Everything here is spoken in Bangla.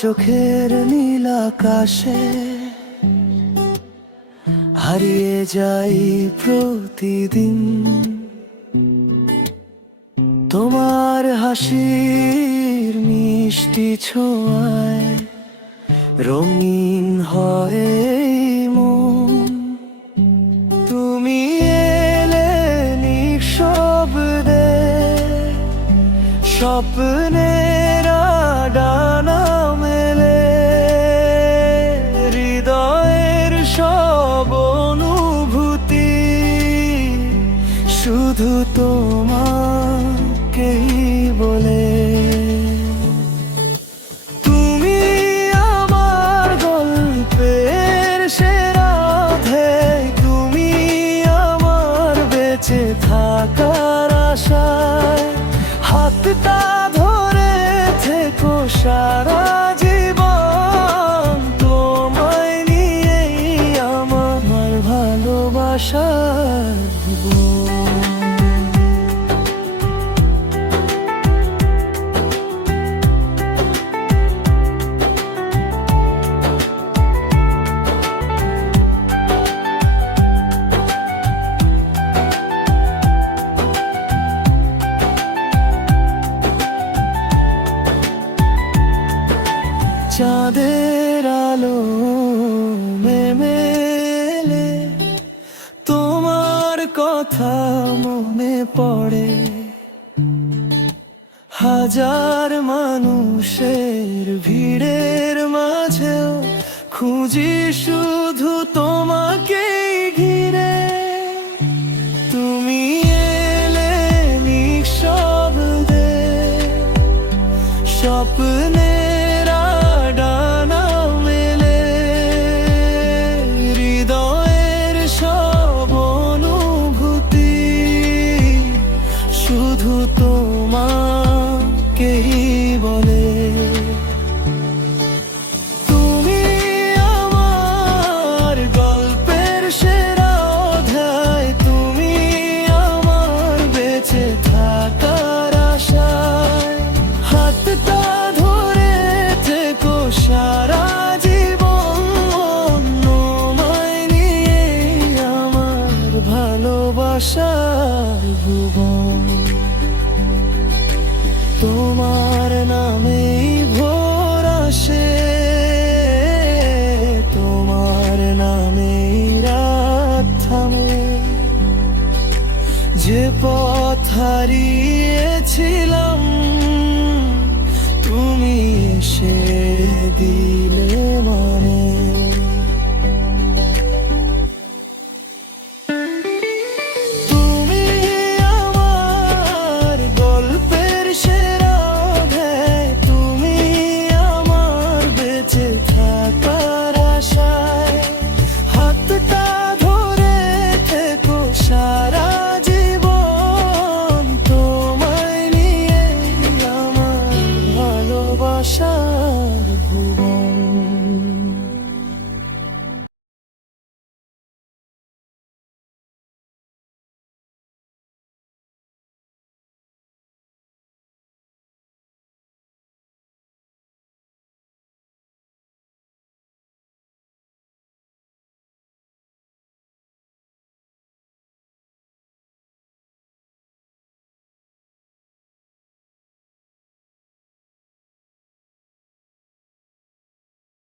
চোখের নীল আকাশে হারিয়ে যাই প্রতিদিন। তোমার হাসির মিষ্টি ছোঁয়ায় রঙিন হয় মন। তুমি এলে নিঃশব্দে, স্বপ্নের ডানা মেলে, হৃদয়ের সব অনুভূতি শুধু তোমাকেই বলে। তুমি আমার গল্পের সেরা অধ্যায়, তুমি আমার বেঁচে থাকার আশায়। হাতটা ধরে থেকো সারা জীবন, তোমায় নিয়েই আমার ভালোবাসার জীবন। চাঁদের আলো মেলে, তোমার কথা মনে পড়ে। হাজার মানুষের ভিড়ের মাঝেও খুঁজি শুধু তোমাকেই ঘিরে। তুমি এলে নিঃশব্দে, স্বপ্নে শুধু তোমাকেই বলে। তুমি আমার গল্পের সেরা অধ্যায়, তুমি আমার বেঁচে থাকার আশায়। হাতটা ধরে থেকো সারা জীবন, তোমায় নিয়েই আমার ভালোবাসার ভুবন। তোমার নামেই ভোর আসে, তোমার নামেই রাত থামে। যে পথ হারিয়েছিলাম, তুমি এসে দিলে মা।